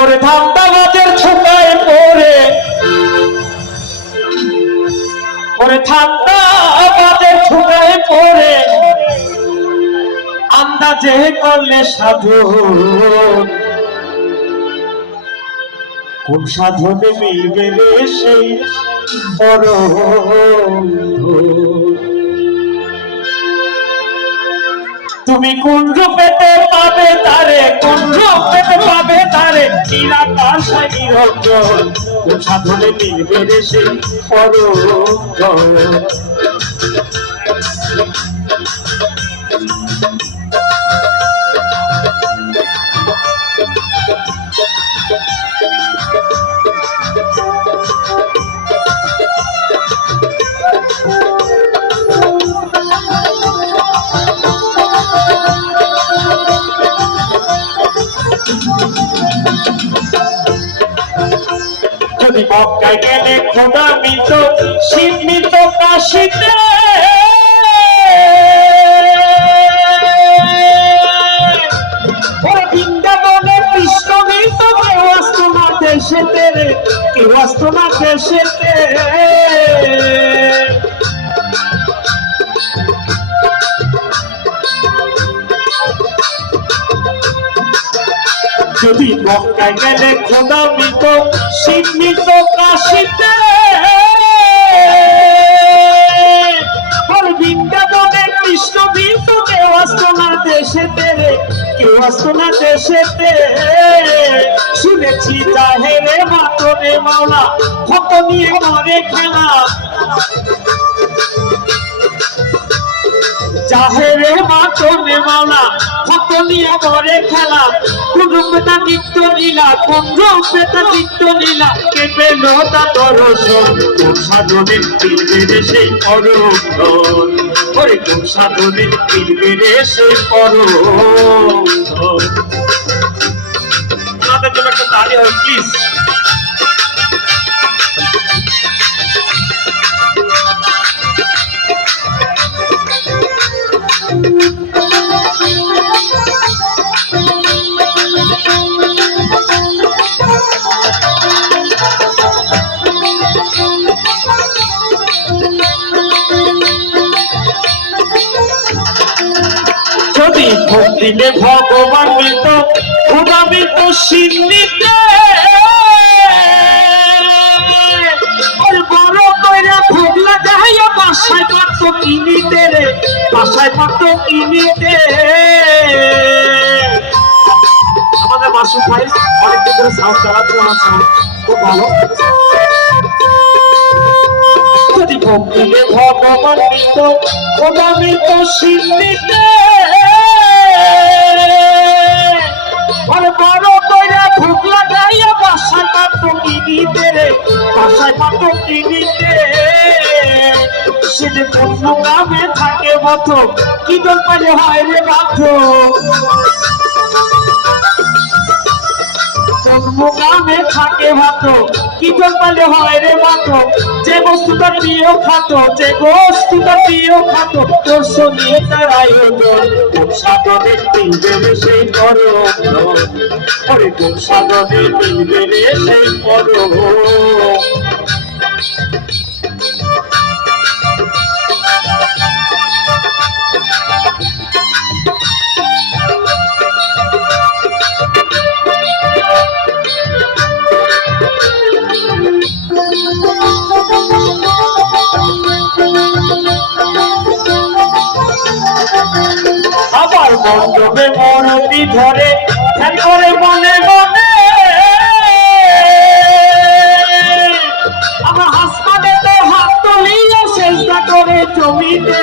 ওরে ধান্দাবাজের ছোটায় পড়ে। ওরে ঠান্দাবাজের ছোটায় পড়ে। আন্দাজে করলে সাধু। কোন সাধনে মিলবে রে সেই বড় তুমি কোন রূপেতে পাবে তারে? কোন রূপেতে পাবে তারে? নিরাকাশ নিরঞ্জন কোন সাধনে মিলবে রে যদি মক্কায় গেলে খোদা মিত সীমিত কাশিতে। কেউ আসতো না দেশেতে যদি মক্কায় গেলে খোদা মিত সীমিত কাশিতে ওর কৃষ্ণ মিত কেউ আসতো না দেশেতে। রে কেউ আসতো না শুনেছি জাহেরে মাতরে মাওলা কত নিয়ে করে খেলা। চাহেরে মাতনে মাওলা কত নিয়ে করে খেলা। কোন চিত্ত নীলা কুঞ্জ শ্বেতা চিত্ত নীলা কেঁপে লতা তরস সাধনে ফিরবে রে সেই ধন। ওরে কোন সাধনে ফিরবে রে সেই পরম। আপনাদের জন্য একটা তালি হয় প্লিজ ভোগ দিলে ভগবান মৃত মৃত সিন্নিতে। বড় আমাদের মাসুদ ভাই অনেকদিন ধরে সাউন্ড চালাচ্ছে আমার সাউন্ড খুব ভগবান মৃত সিন্নিতে। বাসায় পাত্র কিনিতে সে যে কোন গ্রামে থাকে মতো কি জল পারে হয় রে বাধ্য জন্মগ্রামে থাকে ভাত কি করলে হয় রে মাত যে বস্তুটা প্রিয় খাত যে বস্তুটা প্রিয় খাত তোর সঙ্গে তারাই হলো মিলবে রে সেই পরম। ওরে কোন সাধনে মিলবে রে সেই পরম। মণ্ডপে মরতি ধরে ধ্যান করে মনে মনে। আমার হাসপাতালে হাত চেষ্টা করে জমিতে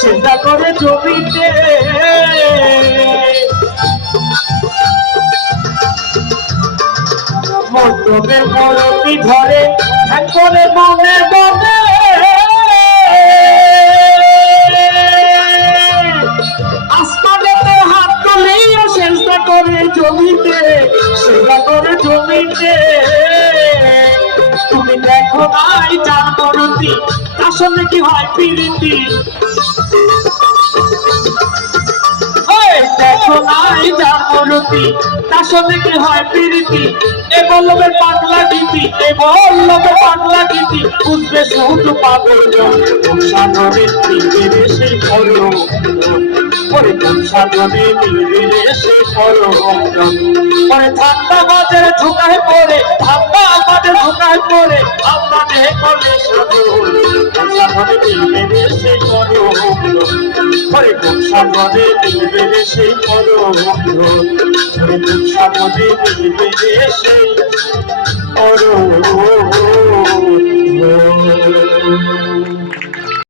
চেষ্টা করে জমিতে। মরতি ধরে ধ্যান করে জমিতে তুমি দেখো নাই যার মরতি। আসলে কি হয় পিরিতি? নাই যার মরতি তার সঙ্গে কি হয় প্রীতি, এ বল্লভে পাগলা গীতি, এ বল্লভে পাগলা গীতি বুঝবে শুধু পাগল সাধনে তীরে করো পরে সাধনে তীরে সে করো পরে ঠান্ডা বাজে ঝুঁকায় পড়ে ঠান্ডা আমরা নে করলে সাধন সাধনে তীরে সে করো পরে সাধনে তীরে সে করো পরে সাধনে তীরে সে করো